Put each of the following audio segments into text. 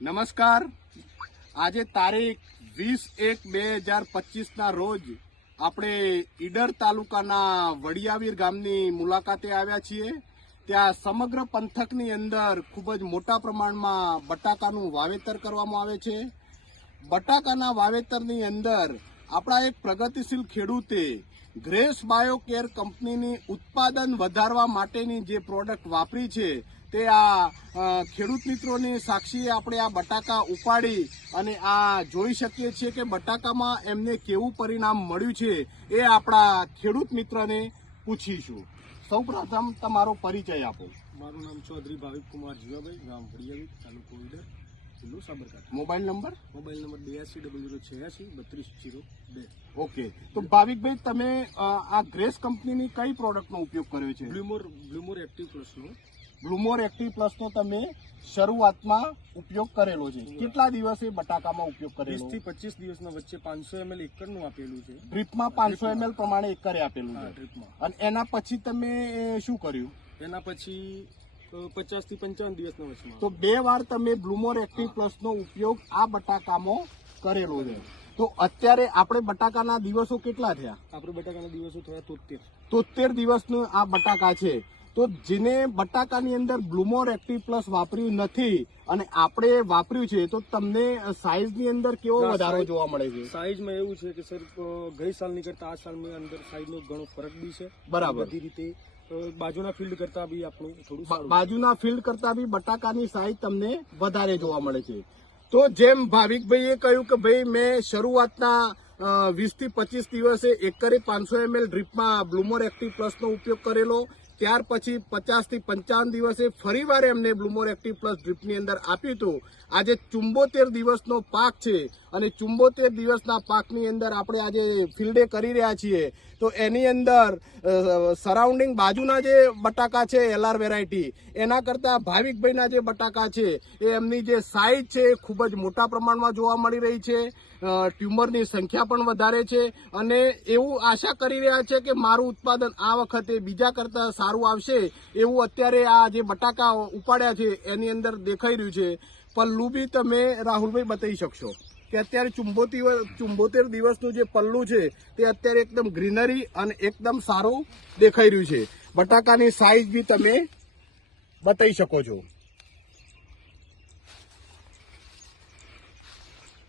નમસ્કાર. આજે તારીખ 20/1/2025 રોજ આપણે ઈડર તાલુકાના વડિયાવીર ગામની મુલાકાતે આવ્યા છીએ. ત્યાં સમગ્ર પંથકની અંદર ખૂબ જ મોટા પ્રમાણમાં બટાકાનું વાવેતર કરવામાં આવે છે. બટાકાના વાવેતરની અંદર આપણા એક પ્રગતિશીલ ખેડૂતે ગ્રેસ બાયોકેર કંપનીની ઉત્પાદન વધારવા માટેની જે પ્રોડક્ટ વાપરી છે તે આ ખેડૂત મિત્રોની સાક્ષીએ આપણે આ બટાકા ઉપાડી અને આ જોઈ શકીએ છીએ કે બટાકામાં એમને કેવું પરિણામ મળ્યું છે એ આપણા ખેડૂત મિત્રને પૂછીશું. સૌપ્રથમ તમારો પરિચય આપો. મારું નામ ચૌધરી ભાવિક કુમાર જીવાભાઈ, ગામ વડિયાવીર, તાલુકો ઈડર, જિલ્લો સાબરકાંઠા. Mobile number 82008632. ઓકે. તો ભાવિકભાઈ, તમે આ ગ્રેસ કંપનીની કઈ પ્રોડક્ટનો ઉપયોગ કર્યો છે? બ્લુમોર એક્ટિવ પ્લસનો. બ્લુમોર એક્ટિવ પ્લસનો તમે શરૂઆતમાં ઉપયોગ કરેલો છે. કેટલા દિવસે બટાકામાં ઉપયોગ કરેલો? 20 થી 25 દિવસના વચ્ચે 500 ml એકરનું આપેલું છે. ડ્રીપમાં 500 ml પ્રમાણે એકરે આપેલું છે. ડ્રીપમાં. અને એના પછી તમે શું કર્યું? એના પછી 50 થી 55 દિવસના વચમાં તો 2 વાર તમે બ્લુમોર એક્ટિવ પ્લસનો ઉપયોગ આ બટાકામાં કરેલો છે. તો અત્યારે આપણે બટાકાના દિવસો કેટલા થયા? આપણે બટાકાના દિવસો થયા 73 દિવસનું આ બટાકા છે. તો જેને બટાકાની અંદર બ્લુમોર એક્ટિવ પ્લસ વાપર્યું નથી અને આપણે વાપર્યું છે, તો તમને સાઈઝની અંદર કેવો વધારો જોવા મળે છે? સાઈઝમાં એવું છે કે સર, ગઈ સાલની કરતા આ સાલની અંદર સાઈઝનો ઘણો ફરક બી છે. બરાબર. બધી રીતે બાજુના ફિલ્ડ કરતા બી આપણું થોડું સારું. બાજુના ફિલ્ડ કરતા બી બટાકાની સાઈઝ તમને વધારે જોવા મળે છે. તો જેમ ભાવિકભાઈએ કહ્યું કે ભાઈ મેં શરૂઆતના 20 થી 25 દિવસે એકરે 500 ml ડ્રીપમાં બ્લુમોર એક્ટિવ પ્લસનો ઉપયોગ કરેલો. ત્યાર પછી 50 થી 55 દિવસે ફરીવાર એમને બ્લુમોર એક્ટિવ પ્લસ ડ્રીપની અંદર આપ્યું હતું. આજે 74 દિવસનો પાક છે અને 74 દિવસના પાકની અંદર આપણે આજે ફિલ્ડે કરી રહ્યા છીએ. તો એની અંદર સરાઉન્ડિંગ બાજુના જે બટાકા છે LR વેરાયટી, એના કરતા ભાવિકભાઈના જે બટાકા છે એ એમની જે સાઈઝ છે એ ખૂબ જ મોટા પ્રમાણમાં જોવા મળી રહી છે. ટ્યુમરની સંખ્યા પણ વધારે છે અને એવું આશા કરી રહ્યા છે કે મારું ઉત્પાદન આ વખતે બીજા કરતા સારું આવશે એવું અત્યારે આ જે બટાકા ઉપાડ્યા છે એની અંદર દેખાઈ રહ્યું છે. પલ્લું બી તમે રાહુલભાઈ બતાવી શકશો કે અત્યારે 74 દિવસનું જે પલ્લું છે તે અત્યારે એકદમ ગ્રીનરી અને એકદમ સારું દેખાઈ રહ્યું છે. બટાકાની સાઈઝ બી તમે બતાવી શકો છો.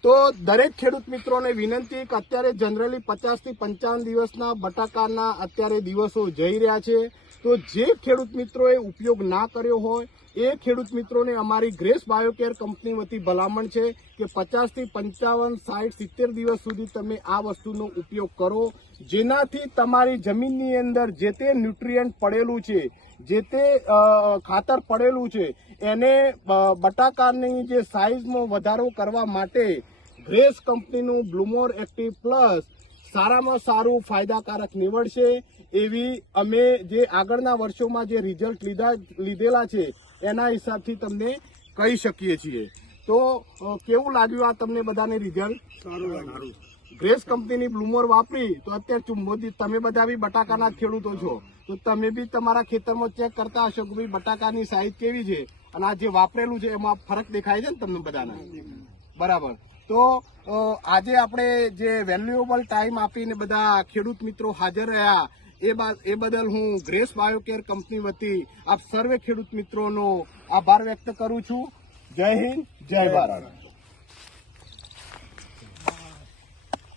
તો દરેક ખેડૂત મિત્રોને વિનંતી કે અત્યારે જનરલી 50 થી 55 દિવસના બટાકાના અત્યારે દિવસો જઈ રહ્યા છે. તો જે ખેડૂત મિત્રોએ ઉપયોગ ના કર્યો હોય એ ખેડૂત મિત્રોને અમારી ગ્રેસ બાયોકેર કંપની વતી ભલામણ છે કે 50 થી 55, 60, 70 દિવસ સુધી તમે આ વસ્તુનો ઉપયોગ કરો, જેનાથી તમારી જમીનની અંદર જે તે ન્યુટ્રિયન્ટ પડેલું છે, જે તે ખાતર પડેલું છે, એને બટાકાની જે સાઈઝમાં વધારો કરવા માટે ગ્રેસ કંપનીનું બ્લુમોર એક્ટિવ પ્લસ સારામાં સારું ફાયદાકારક નીવડશે એવી અમે જે આગળના વર્ષોમાં જે રિઝલ્ટ લીધેલા છે એના હિસાબથી તમને કહી શકીએ છીએ. તો કેવું લાગ્યું આ તમને બધાને રિઝલ્ટ? સારું. ગ્રેસ કંપનીની બ્લુમોર વાપરી તો અત્યારે તમે બધા બી બટાકાના ખેડૂતો છો, તો તમે બી તમારા ખેતરમાં ચેક કરતા હશો કે ભાઈ બટાકાની સાઈઝ કેવી છે અને આ જે વાપરેલું છે એમાં ફરક દેખાય છે ને તમને બધાને? બરાબર. તો આજે આપણે જે વેલ્યુએબલ ટાઈમ આપીને બધા ખેડૂત મિત્રો હાજર રહ્યા એ બદલ હું ગ્રેસ બાયોકેર કંપની વતી આપ સર્વે ખેડૂત મિત્રોનો આભાર વ્યક્ત કરું છું. જય હિન્દ, જય ભારત.